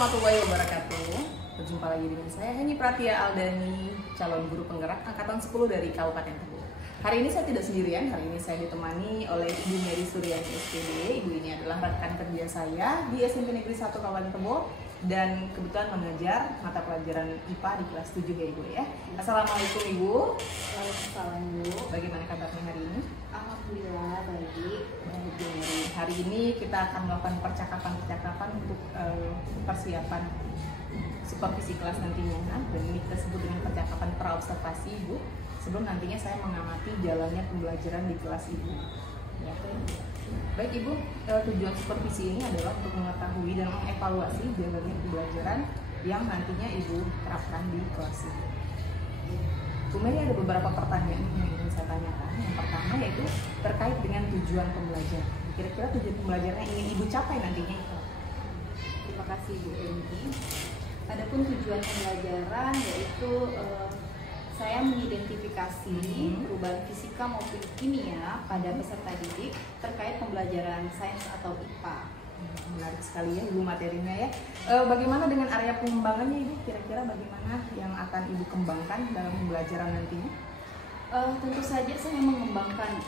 warahmatullahi wabarakatuh. Berjumpa lagi dengan saya Heni Pratia Aldani, calon guru penggerak angkatan 10 dari Kabupaten Tebo. Hari ini saya tidak sendirian, hari ini saya ditemani oleh Ibu Mary Suryani SPD. Ibu ini adalah rekan kerja saya di SMP Negeri 1 Kabupaten Tebo dan kebetulan mengajar mata pelajaran IPA di kelas 7 ya Ibu ya. Assalamualaikum Ibu. Waalaikumsalam Bu. Bagaimana kabarnya hari ini? Alhamdulillah baik. Baik Bu Mary. Hari ini kita akan melakukan percakapan untuk persiapan supervisi kelas nantinya, dan ini kita sebut dengan percakapan praobservasi Ibu, sebelum nantinya saya mengamati jalannya pembelajaran di kelas Ibu ya. Baik Ibu, tujuan supervisi ini adalah untuk mengetahui dan mengevaluasi jalannya pembelajaran yang nantinya Ibu terapkan di kelas Ibu. Bu Mary, ada beberapa pertanyaan yang ingin saya tanyakan. Yang pertama yaitu terkait dengan tujuan pembelajaran. Kira-kira tujuan pembelajaran yang ingin Ibu capai nantinya itu? Terima kasih Bu Eni. Adapun tujuan pembelajaran yaitu saya mengidentifikasi perubahan fisika maupun kimia pada peserta didik terkait pembelajaran sains atau IPA. Menarik sekali ya Ibu materinya ya. Bagaimana dengan area pengembangannya Ibu? Kira-kira bagaimana yang akan Ibu kembangkan dalam pembelajaran nantinya? Tentu saja saya mengembangkan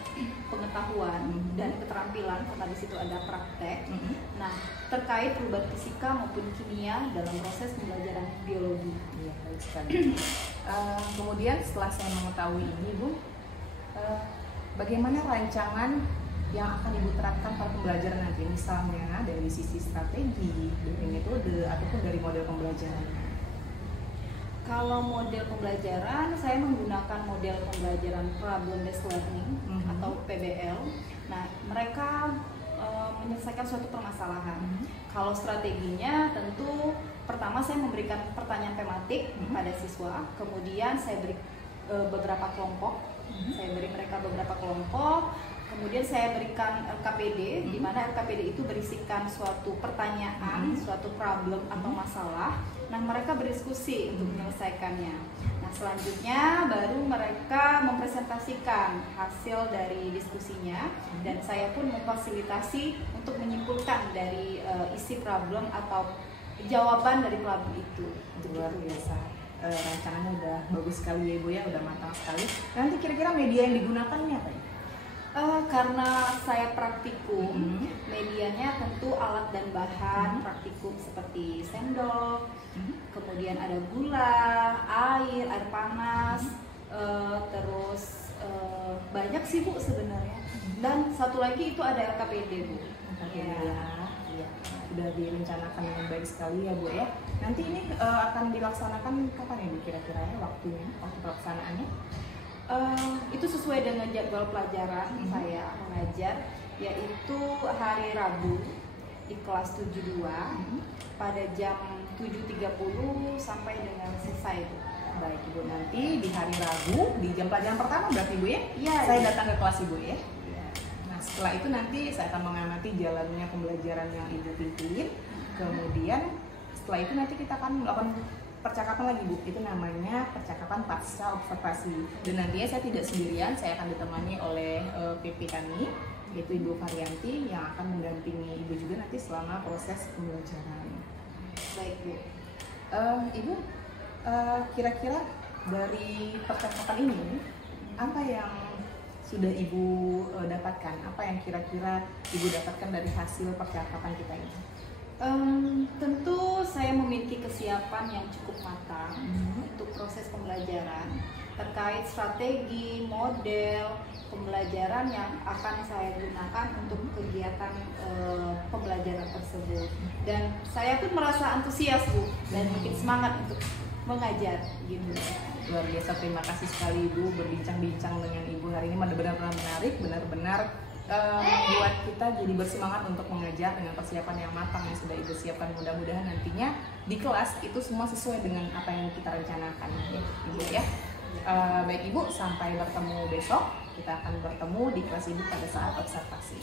pengetahuan dan keterampilan karena di situ ada praktek. Nah, terkait perubahan fisika maupun kimia dalam proses pembelajaran biologi. Iya, baik sekali. Kemudian setelah saya mengetahui ini Bu, bagaimana rancangan yang akan Ibu terapkan pada pembelajaran nanti, misalnya dari sisi strategi, dari metode, ataupun dari model pembelajaran? Kalau model pembelajaran, saya menggunakan model pembelajaran problem based learning atau PBL. Nah, mereka menyelesaikan suatu permasalahan. Kalau strateginya, tentu pertama saya memberikan pertanyaan tematik pada siswa, kemudian saya beri beberapa kelompok, saya beri mereka beberapa kelompok. Kemudian saya berikan LKPD, di mana LKPD itu berisikan suatu pertanyaan, suatu problem atau masalah. Nah, mereka berdiskusi untuk menyelesaikannya. Nah, selanjutnya baru mereka mempresentasikan hasil dari diskusinya, dan saya pun memfasilitasi untuk menyimpulkan dari isi problem atau jawaban dari problem itu. Luar biasa. Rancangannya udah bagus sekali ya Ibu ya, udah matang sekali. Nanti kira-kira media yang digunakannya apa ya? Karena saya praktikum, medianya tentu alat dan bahan praktikum seperti sendok, kemudian ada gula, air panas, terus banyak sih Bu sebenarnya. Dan satu lagi itu ada LKPD Bu. LKPD ya. Sudah direncanakan dengan baik sekali ya Bu ya. Nanti ini akan dilaksanakan kapan ya Bu kira-kira ya waktunya, waktu pelaksanaannya? Itu sesuai dengan jadwal pelajaran saya mengajar, yaitu hari Rabu di kelas 72 pada jam 7.30 sampai dengan selesai Bu. Baik Ibu, nanti di hari Rabu di jam pelajaran pertama berarti Ibu ya? Iya. Saya datang ke kelas Ibu ya. Nah, setelah itu nanti saya akan mengamati jalannya pembelajaran yang Ibu pimpin. Kemudian setelah itu nanti kita akan melakukan percakapan lagi Bu, itu namanya percakapan pasca observasi. Dan nantinya saya tidak sendirian, saya akan ditemani oleh PP kami, yaitu Ibu Varianti, yang akan mendampingi Ibu juga nanti selama proses pembelajaran. Baik Bu. Ibu, kira-kira dari percakapan ini, apa yang sudah Ibu dapatkan? Apa yang kira-kira Ibu dapatkan dari hasil percakapan kita ini? Tentu saya memiliki kesiapan yang cukup matang untuk proses pembelajaran terkait strategi, model pembelajaran yang akan saya gunakan untuk kegiatan pembelajaran tersebut. Dan saya pun merasa antusias Bu, dan makin semangat untuk mengajar gitu. Luar biasa, terima kasih sekali Ibu berbincang-bincang dengan Ibu hari ini, benar-benar menarik, benar-benar membuat kita jadi bersemangat untuk mengajar dengan persiapan yang matang yang sudah Ibu siapkan. Mudah-mudahan nantinya di kelas itu semua sesuai dengan apa yang kita rencanakan ya Ibu ya. Baik Ibu, sampai bertemu besok. Kita akan bertemu di kelas Ibu pada saat observasi.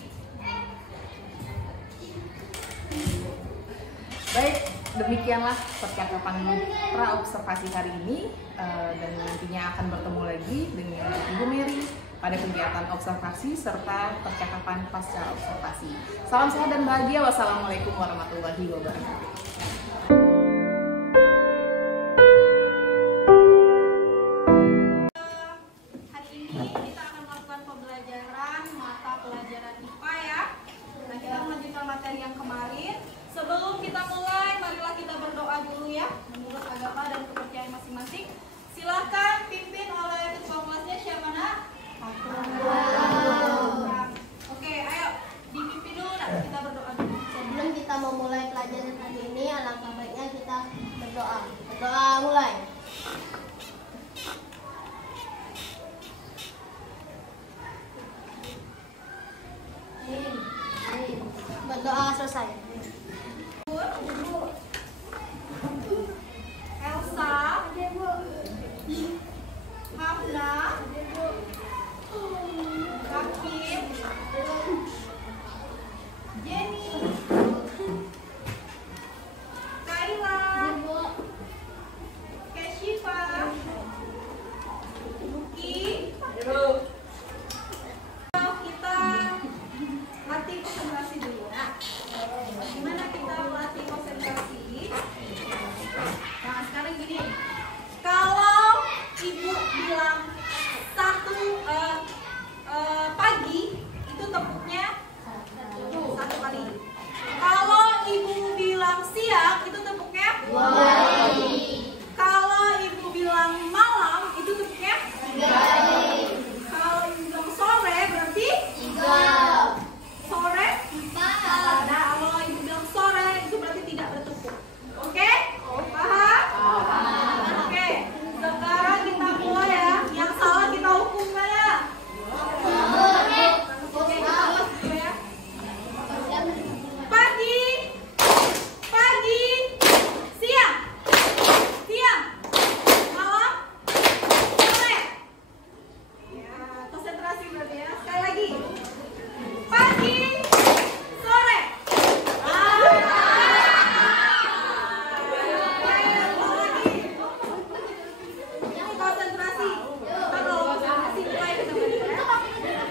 Baik, demikianlah percakapan praobservasi hari ini, dan nantinya akan bertemu lagi dengan Ibu Mary pada kegiatan observasi serta percakapan pasca observasi. Salam sehat dan bahagia. Wassalamualaikum warahmatullahi wabarakatuh. pelajaran IPA ya. Nah, kita melanjutkan materi yang kemarin. Sebelum kita mulai, marilah kita berdoa dulu ya, menurut agama dan kepercayaan masing-masing. Silakan pimpin oleh ketua kelasnya, siapa nak? Aku. Oke, ayo dipimpin dulu nak, kita berdoa dulu. Sebelum kita memulai pelajaran hari ini, alangkah baiknya kita berdoa. Berdoa mulai. Berdoa selesai. Elsa, Hafna, Hakim, Jenny, Kaila, Keshifa, Luki. Kita latih konsentrasi dulu. Nah, gimana kita latih konsentrasi? Nah, sekarang gini, kalau ibu bilang pagi, itu tepuknya satu kali. Kalau ibu bilang siang, itu tepuknya dua kali. Kalau ibu bilang malam, itu tepuknya tiga kali. Kalau ibu bilang sore, berarti tiga. Sore empat. Nah, kalau ibu bilang sore, itu berarti tidak bertepuk. Oke? Paham? Oke. Sekarang kita mulai ya. Yang salah kita hukum mana? Oke, kita ulas dulu ya. Pagi, pagi, siang, siang, malam, sore. Ya, konsentrasi berarti ya. Sekali lagi. Pagi, sore. Konsentrasi. Kalau konsentrasi mulai kita balik ya.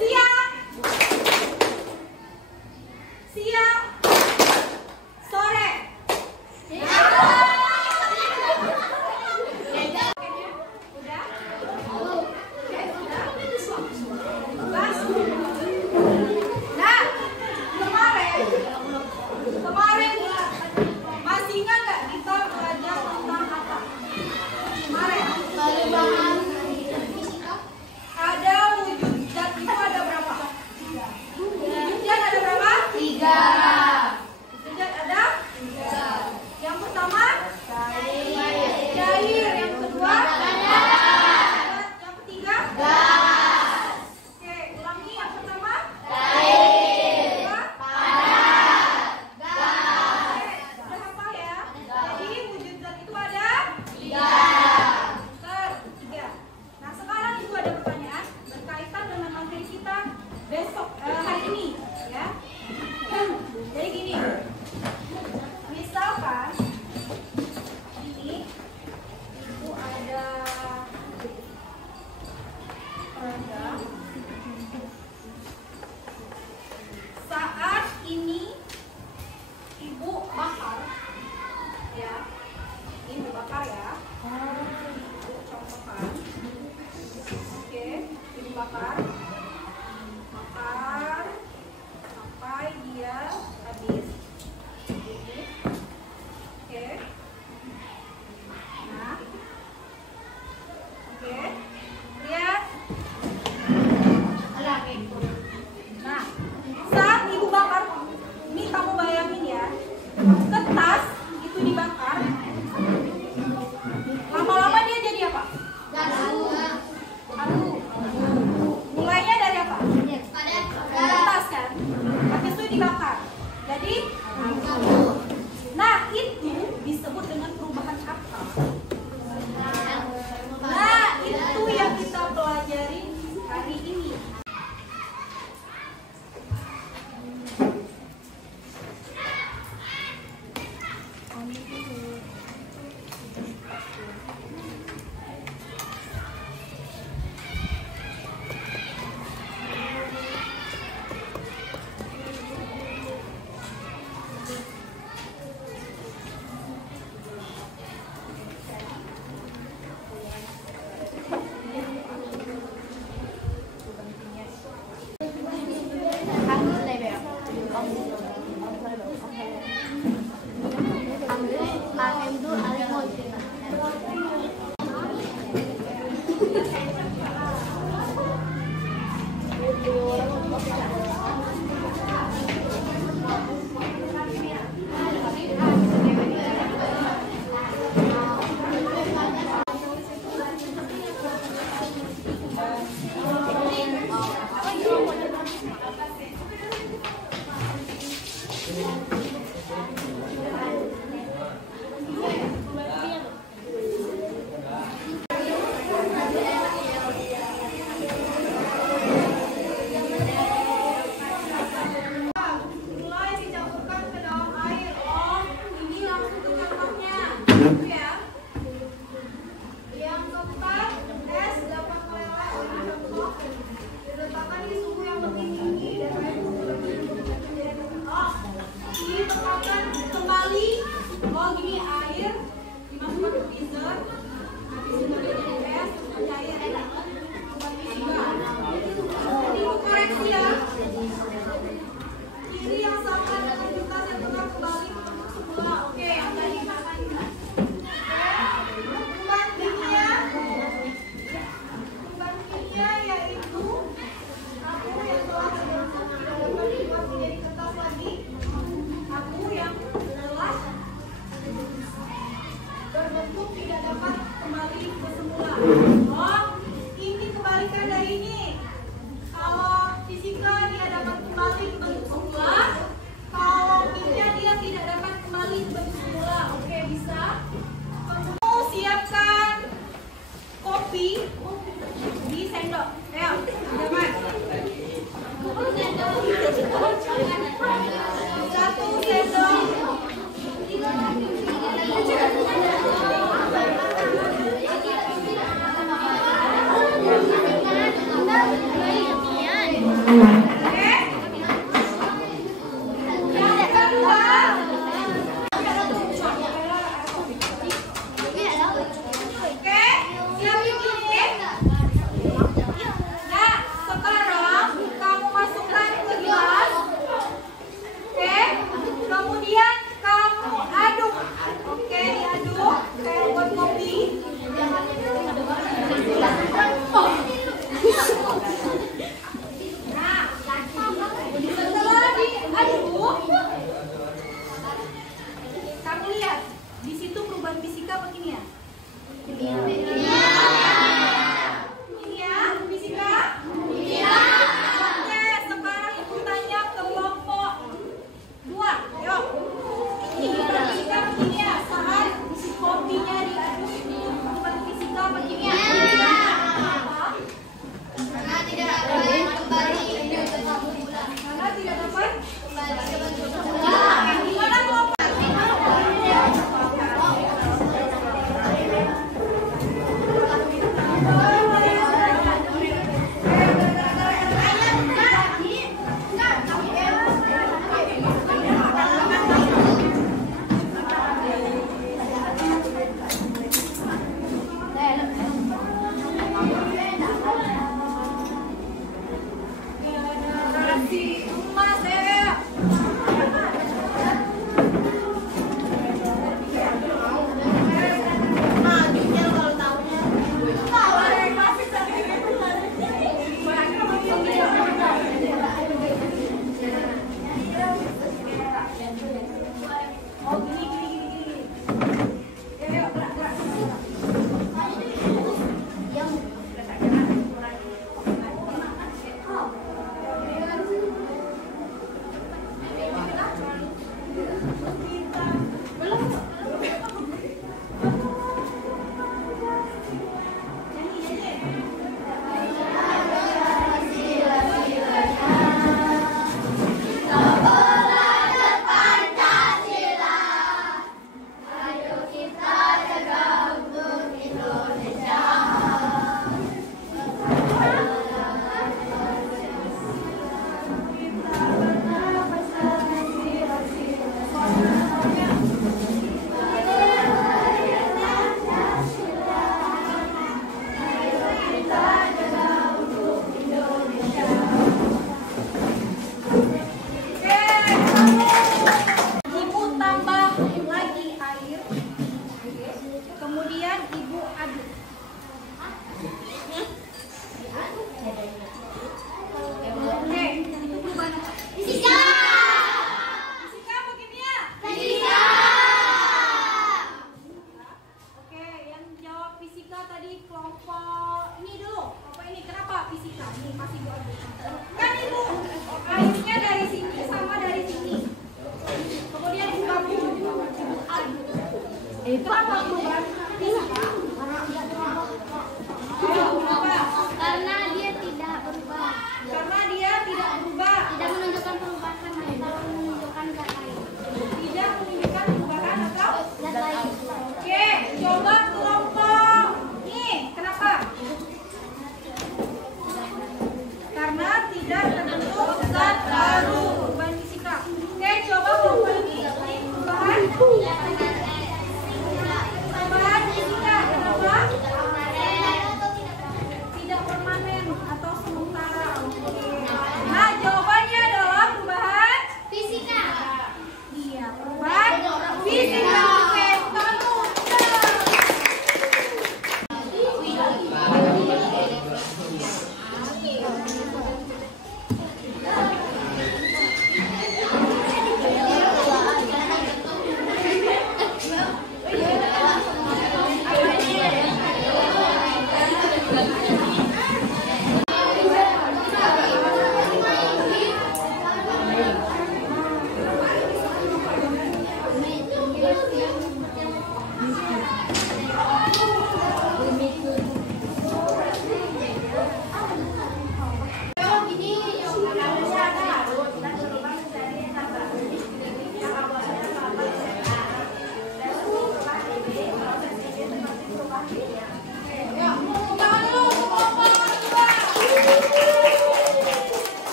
Siang, siang, sore. Udah? Nah, kemarin masih ingat nggak kita belajar tentang apa? Kemarin ada wujud zat itu ada berapa? Wujud zat ada berapa? 3. Wujud zat ada? 3. Yang pertama cair, yang kedua yang ketiga gas. Oke, ulangi yang pertama cair, kedua gas. Sudah hafal ya? Jadi wujud zat itu ada 3. Nah, sekarang ibu ada pertanyaan berkaitan dengan materi kita besok hari ini ya. Jadi gini, misalkan ini ibu ada peraga. Saat ini ibu bakar ya, ibu bakar ya. Ibu contohkan. Oke, ibu bakar.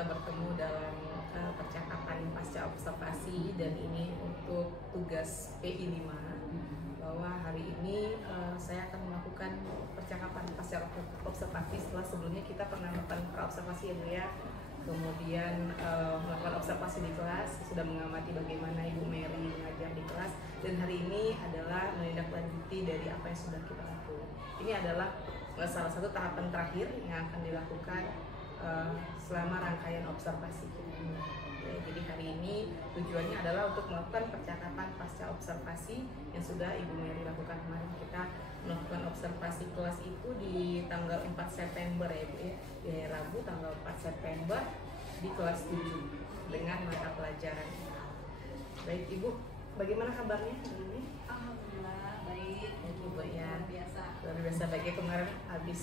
kita bertemu dalam percakapan pasca observasi, dan ini untuk tugas PI 5, bahwa hari ini saya akan melakukan percakapan pasca observasi setelah sebelumnya kita pernah melakukan praobservasi ya Bu ya. Kemudian melakukan observasi di kelas, sudah mengamati bagaimana Ibu Mary mengajar di kelas, dan hari ini adalah menindaklanjuti dari apa yang sudah kita lakukan. Ini adalah salah satu tahapan terakhir yang akan dilakukan selama rangkaian observasi kita. Ya, jadi hari ini tujuannya adalah untuk melakukan percakapan pasca observasi yang sudah Ibu Mary lakukan kemarin. Kita melakukan observasi kelas itu di tanggal 4 September ya Bu ya, di hari Rabu tanggal 4 September di kelas 7 dengan mata pelajaran. Baik Ibu, bagaimana kabarnya hari ini? Alhamdulillah baik. Ibu ya, Luar biasa. luar biasa baiknya. Kemarin habis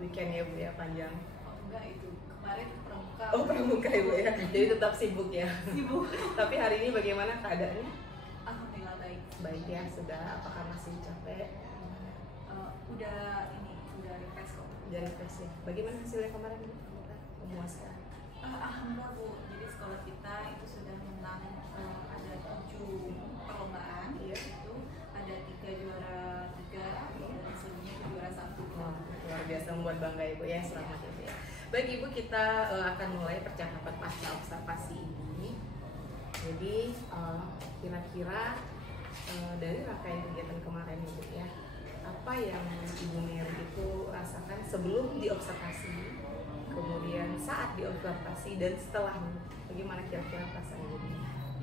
weekend ya Bu ya, panjang. Oh enggak, itu kemarin pramuka. Oh pramuka Ibu ya, jadi tetap sibuk ya. Sibuk. Tapi hari ini bagaimana keadaannya? Alhamdulillah baik. Baik ya, sudah. Apakah masih capek? Udah refresh kok. Udah refresh ya. Bagaimana hasilnya kemarin Bu? Memuaskan? Alhamdulillah Bu, jadi sekolah kita itu sudah menang, ada 7 perlombaan. Iya. Itu ada 3 juara 3 dan sebelumnya itu juara 1. Wah, luar biasa, membuat bangga Ibu ya, selamat Ibu ya. Baik Ibu, kita akan mulai percakapan pasca observasi ini. Jadi kira-kira dari rangkaian kegiatan kemarin Ibu ya, apa yang Ibu Mary itu rasakan sebelum diobservasi, kemudian saat diobservasi, dan setelah, bagaimana kira-kira perasaan Ibu?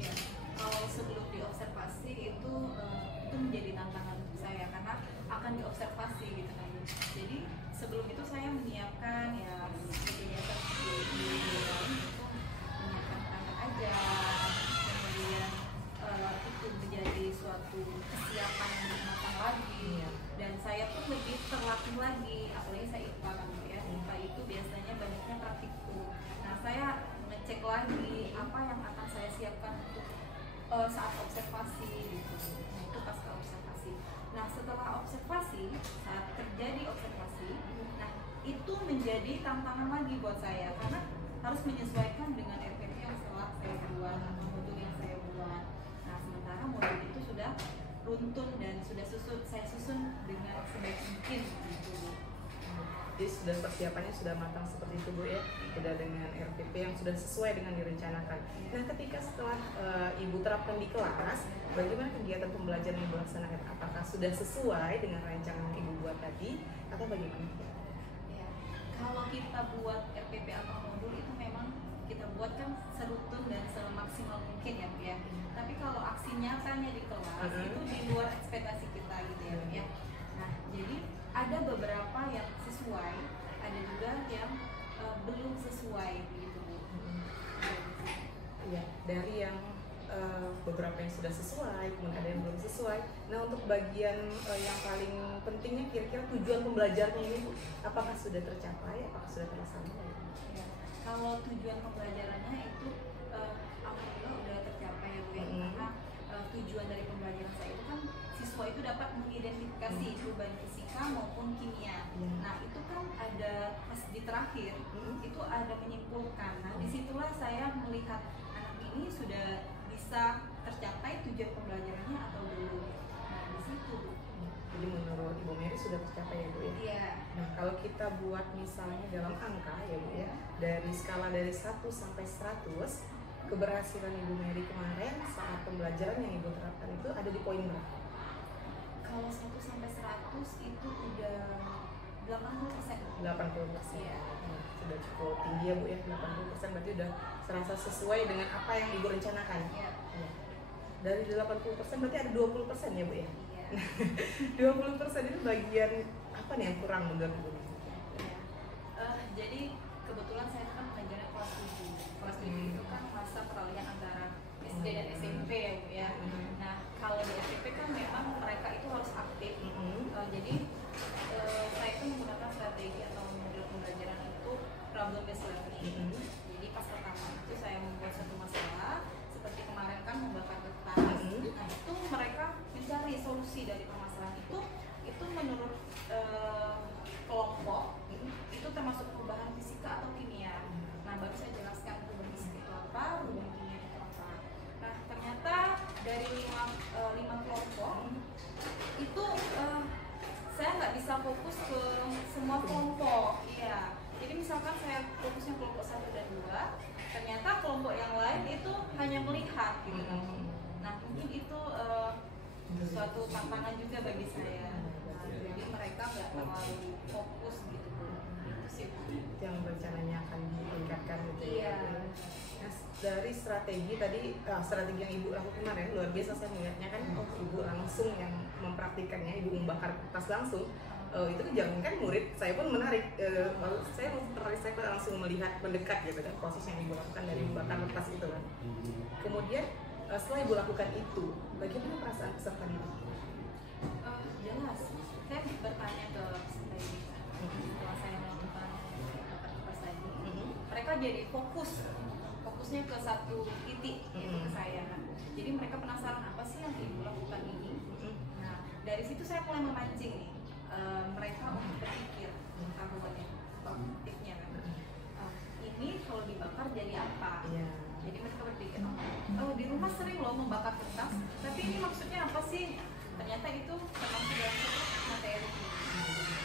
Ya, kalau sebelum diobservasi itu menjadi tantangan untuk saya karena akan diobservasi gitu kan. Jadi sebelum itu saya menyiapkan ya seperti biasa di dalam itu menyiapkan perangkat ajar, kemudian itu menjadi suatu kesiapan yang lebih matang lagi. Dan saya pun lebih terlatih lagi, apalagi saya IPA kan ya. IPA itu biasanya banyaknya praktikum. Nah saya ngecek lagi apa yang akan saya siapkan untuk saat observasi gitu. Nah, itu pasca observasi. Nah setelah observasi, saat terjadi observasi, nah itu menjadi tantangan lagi buat saya karena harus menyesuaikan dengan RPP yang setelah saya buat atau modul yang saya buat. Nah sementara modul itu sudah runtun dan sudah saya susun dengan sebaik mungkin gitu. Jadi sudah persiapannya sudah matang seperti itu Bu ya, sudah dengan RPP yang sudah sesuai dengan direncanakan. Nah ketika setelah Ibu terapkan di kelas, bagaimana kegiatan pembelajaran yang Ibu laksanakan? Apakah sudah sesuai dengan rancangan yang Ibu buat tadi atau bagaimana? Ya, kalau kita buat RPP atau modul itu memang kita buat kan seruntun dan semaksimal mungkin ya Bu ya. Tapi kalau aksi nyatanya di kelas itu di luar ekspektasi kita gitu ya Bu ya. Nah jadi ada beberapa yang sesuai, ada juga yang belum sesuai gitu Bu. Iya, dari yang beberapa yang sudah sesuai, kemudian ada yang belum sesuai. Nah untuk bagian yang paling pentingnya kira-kira tujuan pembelajarannya ini Bu, apakah sudah tercapai, apakah sudah terlaksana? Ya, kalau tujuan pembelajarannya itu alhamdulillah udah tercapai ya Bu ya. Karena tujuan dari pembelajaran saya itu kan siswa itu dapat mengidentifikasi perubahan fisika maupun kimia. Nah itu kan ada pas di terakhir itu ada menyimpulkan. Nah disitulah saya melihat anak ini sudah bisa tercapai tujuan pembelajarannya atau belum. Nah di situ. Jadi menurut Ibu Mary sudah tercapai ya Bu ya? Iya. Nah kalau kita buat misalnya dalam angka ya Bu ya, dari skala dari 1 sampai 100, keberhasilan Ibu Mary kemarin saat pembelajaran yang Ibu terapkan itu ada di poin berapa? Kalau 1 sampai 100 itu udah 80%. 80%. Iya. Nah, sudah cukup tinggi ya Bu ya, 80% berarti udah serasa sesuai dengan apa yang Ibu rencanakan. Iya. Ya. Dari 80% berarti ada 20% ya Bu ya? Iya. 20% itu bagian apa nih yang kurang menurut Ibu? Ya. Jadi kebetulan saya kan mengajarnya kelas 7. Kelas 7 itu kan masa peralihan antara SD dan SMP ya Bu ya. Nah kalau di SMP kan memang mereka itu harus aktif. Jadi saya itu menggunakan strategi atau model pembelajaran itu problem based learning. Jadi pas pertama itu saya membuat satu masalah seperti kemarin kan membakar kertas. Nah itu mereka mencari solusi dari permasalahan itu menurut kelompok itu termasuk perubahan fisika atau kimia. Nah baru saya jelaskan kelompok, iya. Jadi misalkan saya fokusnya kelompok 1 dan 2, ternyata kelompok yang lain itu hanya melihat gitu kan. Nah mungkin itu suatu tantangan juga bagi saya. Nah, jadi mereka nggak terlalu fokus gitu Bu. Itu sih Bu. Yang rencananya akan ditingkatkan gitu Iya. ya. Nah, dari strategi tadi, strategi yang Ibu lakukan kemarin luar biasa, saya melihatnya kan, Ibu langsung yang mempraktikannya, Ibu membakar kertas langsung. Itu kan jangankan murid, saya pun menarik. Saya tertarik, saya langsung melihat mendekat gitu kan proses yang Ibu lakukan dari membakar kertas itu kan. Kemudian setelah Ibu lakukan itu, bagaimana perasaan peserta didik? Jelas, saya bertanya ke peserta didik setelah saya melakukan bakar kertas tadi, mereka jadi fokusnya ke satu titik yaitu ke saya kan. Jadi mereka penasaran apa sih yang Ibu lakukan ini. Nah dari situ saya mulai memancing nih mereka untuk berpikir pengetahuannya, kognitifnya kan. Ini kalau dibakar jadi apa? Jadi mereka berpikir, oh di rumah sering loh membakar kertas, tapi ini maksudnya apa sih? Ternyata itu termasuk dalam satu materi.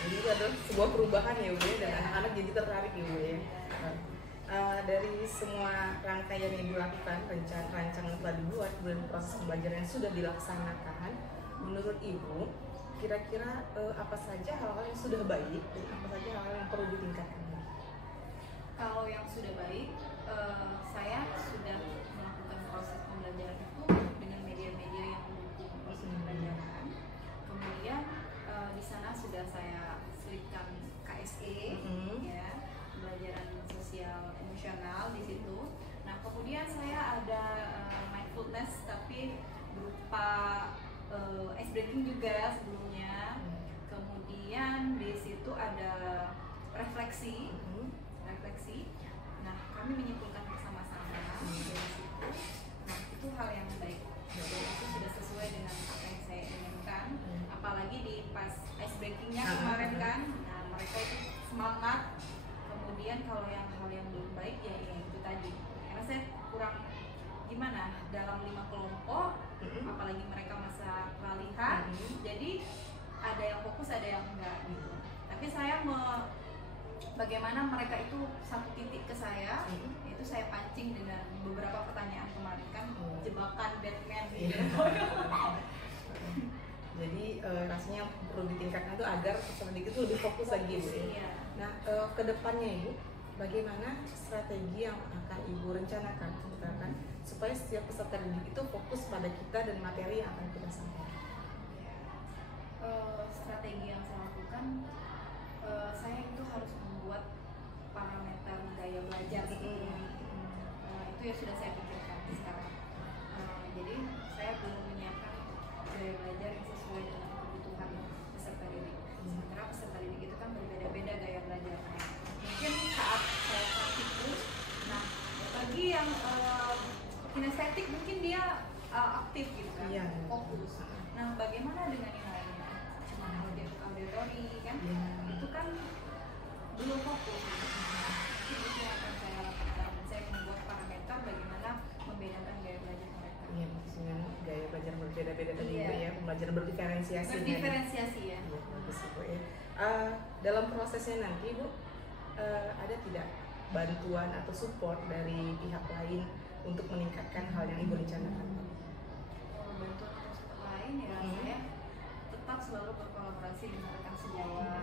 Jadi itu adalah sebuah perubahan ya Bu ya, dan anak-anak jadi tertarik ya Bu ya. Dari semua rangkaian yang Ibu lakukan, rancangan telah dibuat, kemudian proses pembelajaran yang sudah dilaksanakan, menurut Ibu kira-kira apa saja hal-hal yang sudah baik dan apa saja hal-hal yang perlu ditingkatkan? Kalau yang sudah baik, saya sudah melakukan proses pembelajaran itu dengan media-media yang mendukung proses pembelajaran. Kemudian di sana sudah saya selipkan KSE, ya, pembelajaran sosial emosional di situ. Nah kemudian saya ada mindfulness tapi berupa ice breaking juga sebelumnya. Kemudian di situ ada refleksi. Nah kami menyimpulkan bersama-sama dari situ. Nah itu hal yang baik. Jadi itu sudah sesuai dengan apa yang saya inginkan. Apalagi di pas ice breakingnya kemarin kan, nah mereka itu semangat. Kemudian kalau yang hal yang belum baik ya itu tadi. Karena saya kurang gimana dalam 5 kelompok, apalagi mereka masa peralihan, jadi ada yang fokus ada yang enggak gitu. Tapi saya bagaimana mereka itu satu titik ke saya, itu saya pancing dengan beberapa pertanyaan kemarin kan, jebakan Batman gitu. Jadi rasanya perlu ditingkatkan itu agar peserta didik itu lebih fokus lagi Bu ya. Nah ke depannya Ibu, bagaimana strategi yang akan Ibu rencanakan supaya setiap peserta didik itu fokus pada kita dan materi yang akan kita sampaikan? Strategi yang saya lakukan, saya itu harus membuat parameter gaya belajar sebetulnya. Itu yang sudah saya pikirkan sekarang. Jadi saya belum menyiapkan gaya belajar yang sesuai dengan kebutuhan peserta didik. Sementara peserta didik itu kan berbeda-beda gaya belajarnya. Mungkin saat saya praktikum, nah bagi yang kinestetik mungkin dia aktif gitu kan, fokus. Nah bagaimana dengan yang lainnya? Cuma auditori kan, itu kan belum fokus. Itu yang akan saya lakukan. Saya membuat parameter bagaimana membedakan gaya belajar mereka. Iya, maksudnya gaya belajar berbeda-beda tadi Bu ya, belajar berdiferensiasi. Berdiferensiasi ya. Iya, bagus Bu ya. Dalam prosesnya nanti Bu, ada tidak bantuan atau support dari pihak lain untuk meningkatkan hal yang Ibu rencanakan? Bantuan atau support lain ya, saya tetap selalu berkolaborasi dengan rekan sejawat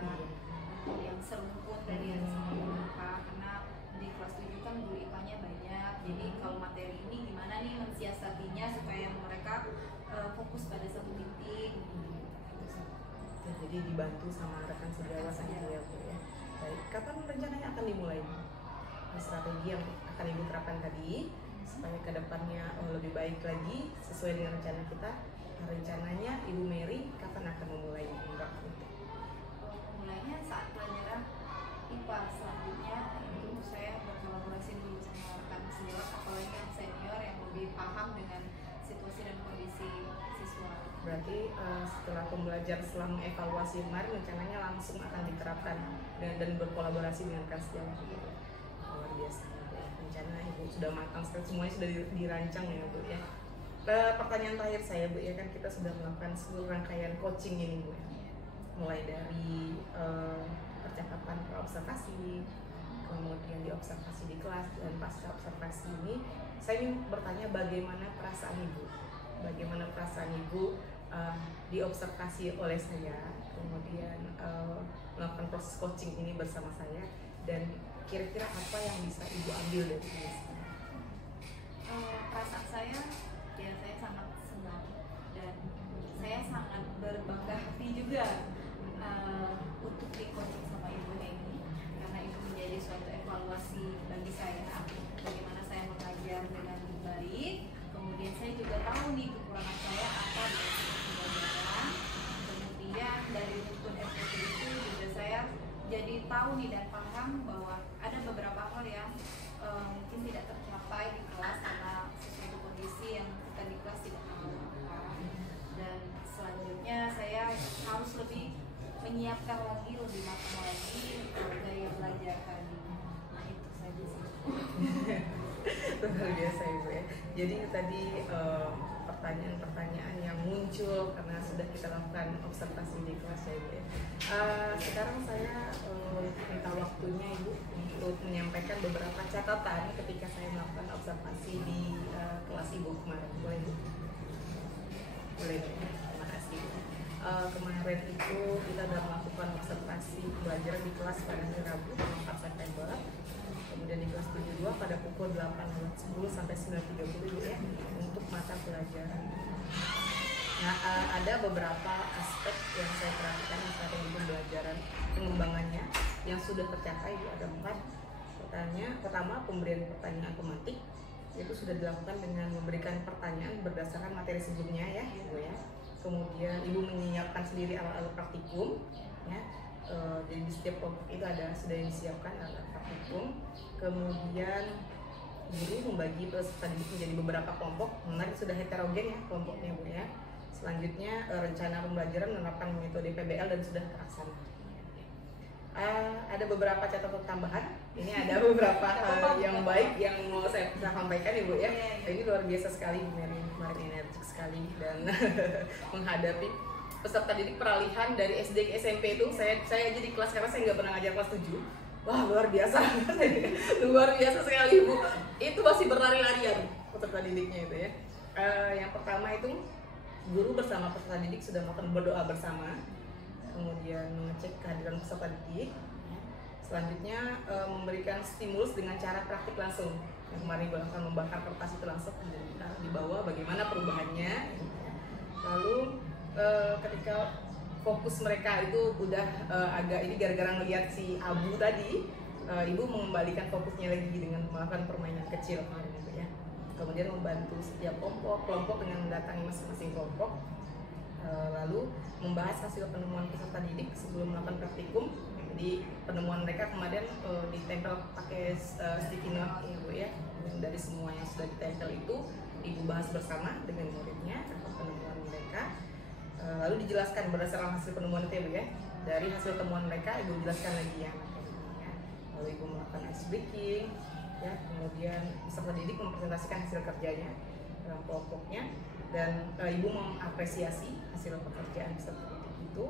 yang serumpun dari yang sama IPA, karena di kelas 7 kan guru IPA-nya banyak. Jadi kalau materi ini gimana nih mensiasatinya supaya mereka fokus pada satu titik. Jadi dibantu sama rekan sejawat gitu ya Bu ya. Baik, kapan rencananya akan dimulai strategi yang akan Ibu terapkan tadi supaya kedepannya lebih baik lagi sesuai dengan rencana kita? Rencananya Ibu Mary kapan akan memulai Mulainya saat pelajaran IPA, selanjutnya itu saya berkolaborasi dulu sama rekan sejawat, apalagi yang senior yang lebih paham dengan situasi dan kondisi siswa. Berarti setelah pembelajar, setelah mengevaluasi kemarin, rencananya langsung akan diterapkan dan berkolaborasi dengan rekan sejawat. Luar biasa ya. Rencana Ibu sudah matang sekali, semuanya sudah dirancang ya Bu ya. Pertanyaan terakhir saya Bu ya, kan kita sudah melakukan seluruh rangkaian coaching ini Bu ya. Mulai dari percakapan observasi, kemudian di observasi di kelas, dan pasca observasi ini saya ingin bertanya bagaimana perasaan ibu, diobservasi oleh saya, kemudian melakukan proses coaching ini bersama saya, dan kira-kira apa yang bisa ibu ambil dari ini? Perasaan saya, ya saya sangat senang dan saya sangat berbangga hati juga untuk di coaching sama ibunya ini, karena itu menjadi suatu evaluasi bagi saya bagaimana saya mengajar dengan baik. Kemudian saya juga tahu nih kekurangan saya apa di pembelajaran. Kemudian dari rukun FPT itu juga saya jadi tahu nih dan paham bahwa ada beberapa hal yang mungkin tidak tercapai di kelas karena sesuatu kondisi yang kita di kelas tidak tahu apa. Dan selanjutnya saya harus lebih menyiapkan lagi, lebih matang lagi gaya belajar tadi. Nah itu saja sih. Luar biasa ibu ya. Jadi tadi pertanyaan-pertanyaan yang muncul karena sudah kita lakukan observasi di kelas ya ibu ya. Sekarang saya minta waktunya ibu untuk menyampaikan beberapa catatan ketika saya melakukan observasi di kelas ibu kemarin. Boleh ibu? Boleh ibu. Terima kasih. Kemarin itu kita sudah melakukan observasi pembelajaran di kelas pada hari Rabu 4 September. Kemudian di kelas 72 pada pukul 8.10 sampai 9.30 ya, untuk mata pelajaran. Nah, ada beberapa aspek yang saya perhatikan di strategi pembelajaran pengembangannya yang sudah tercapai. Ada 4. Pertama, pemberian pertanyaan tematik, itu sudah dilakukan dengan memberikan pertanyaan berdasarkan materi sebelumnya ya, ibu ya. Kemudian ibu menyiapkan sendiri alat-alat praktikum ya. Jadi di setiap kelompok itu sudah disiapkan alat praktikum. Kemudian guru membagi peserta didik menjadi beberapa kelompok. Menarik, sudah heterogen ya kelompoknya bu ya. Selanjutnya rencana pembelajaran menerapkan metode PBL dan sudah terlaksana. Ada beberapa catatan tambahan. Ini ada beberapa hal yang baik yang mau saya sampaikan ibu ya. Ini luar biasa sekali, kemarin energik sekali dan menghadapi peserta didik peralihan dari SD ke SMP itu saya aja di kelas karena saya nggak pernah ngajar kelas 7. Wah luar biasa, luar biasa sekali ibu. Itu masih berlari-larian peserta didiknya itu ya. Yang pertama itu guru bersama peserta didik sudah melakukan berdoa bersama, kemudian mengecek kehadiran peserta didik. Selanjutnya memberikan stimulus dengan cara praktik langsung. Yang kemarin ibu akan membakar kertas itu langsung di bawah bagaimana perubahannya. Lalu ketika fokus mereka itu udah agak ini gara-gara ngeliat si Abu tadi, ibu mengembalikan fokusnya lagi dengan melakukan permainan kecil kemarin itu ya. Kemudian membantu setiap kelompok dengan mendatangi masing-masing kelompok. Lalu membahas hasil penemuan peserta didik sebelum melakukan praktikum. Jadi penemuan mereka kemarin ditempel pakai sticky note ya bu ya. Dan dari semua yang sudah ditempel itu ibu bahas bersama dengan muridnya apa penemuan mereka. Lalu dijelaskan berdasarkan hasil penemuan itu ya. Dari hasil temuan mereka ibu jelaskan lagi ya materinya. Lalu ibu melakukan ice breaking ya, kemudian peserta didik mempresentasikan hasil kerjanya dalam kelompoknya, dan ibu mengapresiasi hasil pekerjaan peserta didik itu.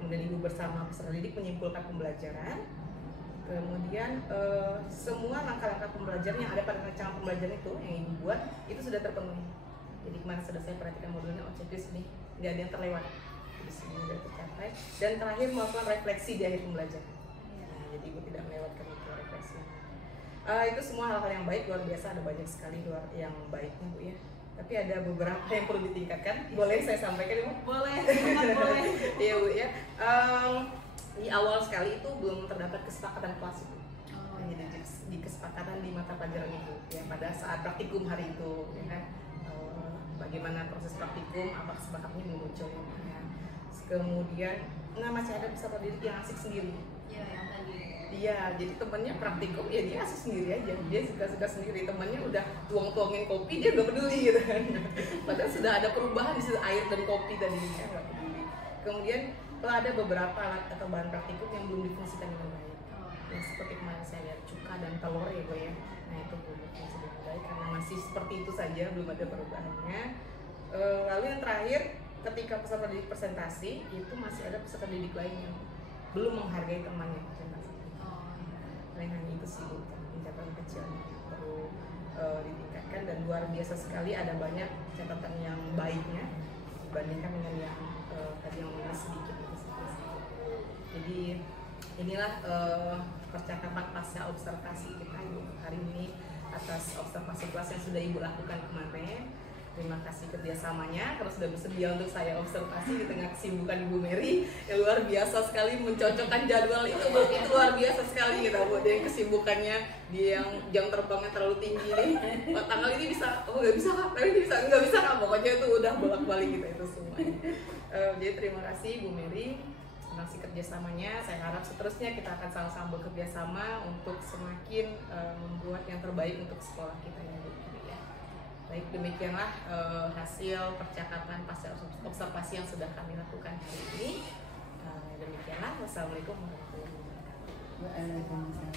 Kemudian ibu bersama peserta didik menyimpulkan pembelajaran. Kemudian semua langkah-langkah pembelajaran yang ada pada rancangan pembelajaran itu yang ibu buat itu sudah terpenuhi. Jadi kemana sudah saya perhatikan modulnya, checklist nih nggak ada yang terlewat, di sini sudah tercapai. Dan terakhir melakukan refleksi di akhir pembelajaran. Nah, jadi ibu tidak melewatkan itu refleksi. Itu semua hal-hal yang baik, luar biasa, ada banyak sekali yang baiknya bu ya. Tapi ada beberapa yang perlu ditingkatkan. Boleh saya sampaikan ibu? Boleh, sangat boleh. Iya bu ya. Di awal sekali itu belum terdapat kesepakatan kelas itu. Jadi di kesepakatan di mata pelajaran itu ya pada saat praktikum hari itu ya kan. Bagaimana proses praktikum, apa kesepakatannya belum muncul ya. Kemudian masih ada peserta didik yang asik sendiri. Iya, yang tadi. Iya, jadi temennya praktikum ya dia asik sendiri aja, dia suka-suka sendiri. Temennya udah tuang-tuangin kopi dia nggak peduli gitu kan. Padahal sudah ada perubahan di situ, air dan kopi tadi ya nggak peduli. Kemudian ada beberapa alat atau bahan praktikum yang belum difungsikan dengan baik. Ya, seperti kemarin saya lihat cuka dan telur ya bu ya. Nah itu belum berfungsi dengan baik karena masih seperti itu saja, belum ada perubahannya. Lalu yang terakhir, ketika peserta didik presentasi itu masih ada peserta didik lain yang belum menghargai temannya presentasi. sih Bu, pencapaian kecilnya perlu ditingkatkan, dan luar biasa sekali ada banyak catatan yang baiknya dibandingkan dengan yang tadi yang sedikit itu. Jadi inilah percakapan pasca observasi kita Ibu hari ini atas observasi kelas yang sudah Ibu lakukan kemarin. Terima kasih kerjasamanya karena sudah bersedia untuk saya observasi di tengah kesibukan Ibu Mary yang luar biasa sekali mencocokkan jadwal itu Bu, itu luar biasa sekali gitu Bu, dengan kesibukannya dia yang jam terbangnya terlalu tinggi nih, tanggal ini bisa, nggak bisa Kak, tapi bisa nggak bisa Kak, pokoknya itu udah bolak-balik gitu itu semuanya. Jadi terima kasih Ibu Mary, terima kasih kerjasamanya. Saya harap seterusnya kita akan sama-sama bekerja sama untuk semakin membuat yang terbaik untuk sekolah kita ya Bu. Baik, demikianlah hasil percakapan pasca observasi yang sudah kami lakukan hari ini. Demikianlah, wassalamualaikum warahmatullahi wabarakatuh. Waalaikumsalam.